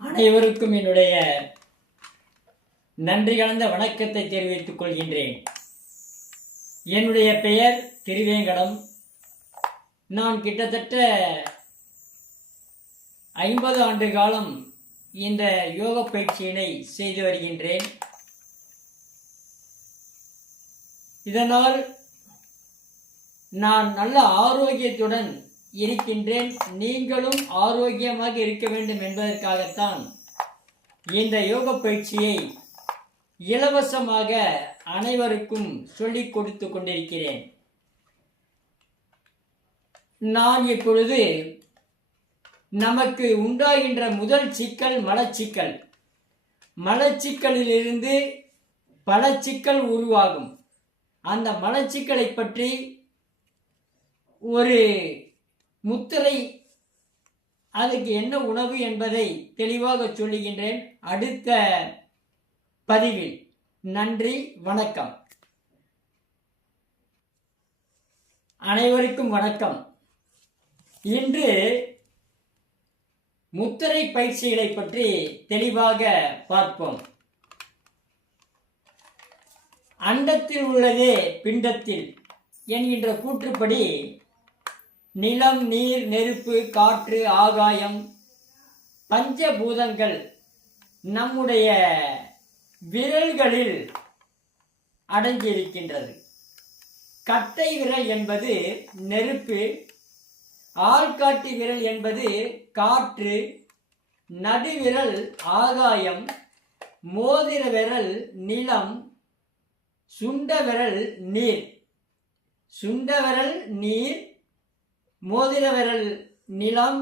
அனைவருக்கும் என்னுடைய நன்றி கலந்த வணக்கத்தை தெரிவித்துக் கொள்கின்றேன். என்னுடைய பெயர் திருவேங்கடம். நான் கிட்டத்தட்ட 50 ஆண்டு காலம் இந்த யோக பயிற்சியினை செய்து வருகின்றேன். இதனால் நான் நல்ல ஆரோக்கியத்துடன் இருக்கின்றேன். நீங்களும் ஆரோக்கியமாக இருக்க வேண்டும் என்பதற்காகத்தான் இந்த யோக பயிற்சியை இலவசமாக அனைவருக்கும் சொல்லிக் கொடுத்து கொண்டிருக்கிறேன். நான் இப்பொழுது நமக்கு உண்டாகின்ற முதல் சிக்கல் மலச்சிக்கல். மலச்சிக்கலிலிருந்து பல சிக்கல் உருவாகும். அந்த மலச்சிக்கலை பற்றி ஒரு முத்திரை, அதுக்கு என்ன உணவு என்பதை தெளிவாக சொல்லுகின்றேன் அடுத்த பதிவில். நன்றி, வணக்கம். அனைவருக்கும் வணக்கம். இன்று முத்திரை பயிற்சிகளை பற்றி தெளிவாக பார்ப்போம். அண்டத்தில் உள்ளதே பிண்டத்தில் என்கின்ற கூற்றுப்படி நிலம், நீர், நெருப்பு, காற்று, ஆகாயம், பஞ்சபூதங்கள் நம்முடைய விரல்களில் அடங்கியிருக்கின்றது. கட்டை விரல் என்பது நெருப்பு, ஆள்காட்டி விரல் என்பது காற்று, நடுவிரல் ஆகாயம், மோதிர விரல் நிலம், சுண்ட விரல் நீர். சுண்ட விரல் நீர், மோதிர விரல் நிலம்,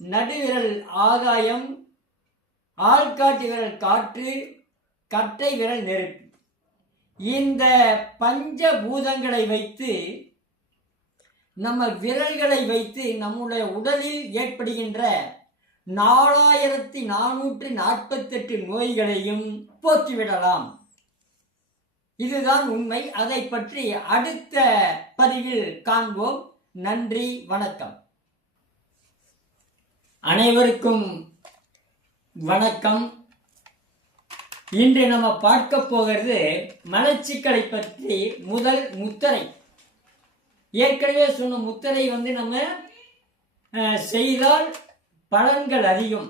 நடுவிரல் ஆகாயம், ஆள்காட்டி விரல் காற்று, கட்டை விரல் நெருப்பு. இந்த பஞ்சபூதங்களை வைத்து, நம்ம விரல்களை வைத்து நம்முடைய உடலில் ஏற்படுகின்ற 4448 நோய்களையும் போக்கிவிடலாம். இதுதான் உண்மை. அதை பற்றி அடுத்த பதிவில் காண்போம். நன்றி, வணக்கம். அனைவருக்கும் வணக்கம். இன்று நம்ம பார்க்க போகிறது மலச்சிக்கலை பற்றி. முதல் முத்திரை. ஏற்கனவே சொன்ன முத்திரை நம்ம செய்தால் பலன்கள் அதிகம்.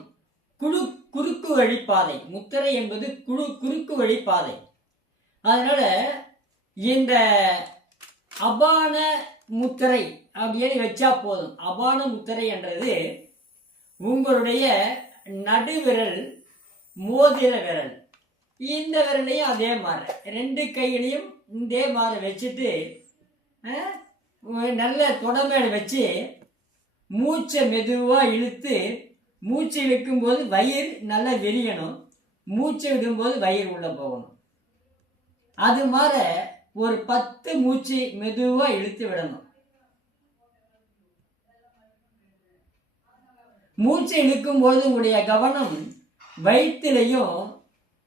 குறுக்கு வழிப்பாதை. முத்திரை என்பது குறுக்கு வழிப்பாதை. அதனால இந்த அபான முத்திரை அப்படின்னு வச்சா போதும். அபான முத்திரை என்றது உங்களுடைய நடுவிரல், மோதிர விரல், இந்த விரலையும் அதே மாதிரி 2 கையிலையும் இதே மாதிரி வச்சுட்டு நல்ல தொடமேல வச்சு மூச்சை மெதுவாக இழுத்து, மூச்சை வைக்கும்போது வயிறு நல்லா விரியணும், மூச்சை விடும்போது வயிறு உள்ள போகணும். அது மாதிரி ஒரு 10 மூச்சு மெதுவாக இழுத்து விடணும். மூச்சை இழுக்கும்போது உங்களுடைய கவனம் வயிற்றிலையும்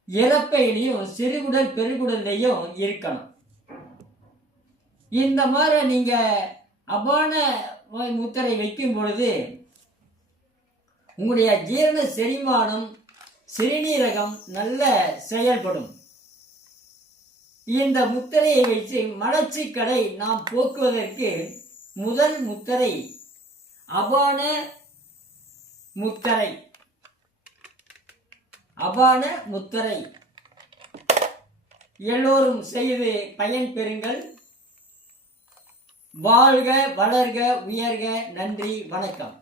இறப்பையிலையும் சிறுகுடல் பெருகுடல்லையும் இருக்கணும். இந்த மாதிரி நீங்க அபான முத்திரை வைக்கும் பொழுது உங்களுடைய ஜீரண செரிமானம், சிறுநீரகம் நல்ல செயல்படும். இந்த முத்திரையை வைத்து மலச்சிக்கலை நாம் போக்குவதற்கு முதல் முத்திரை அபான முத்திரை. அபான முத்திரை எல்லோரும் செய்து பயன் பெறுங்கள். வாழ்க, வளர்க, உயர்க. நன்றி, வணக்கம்.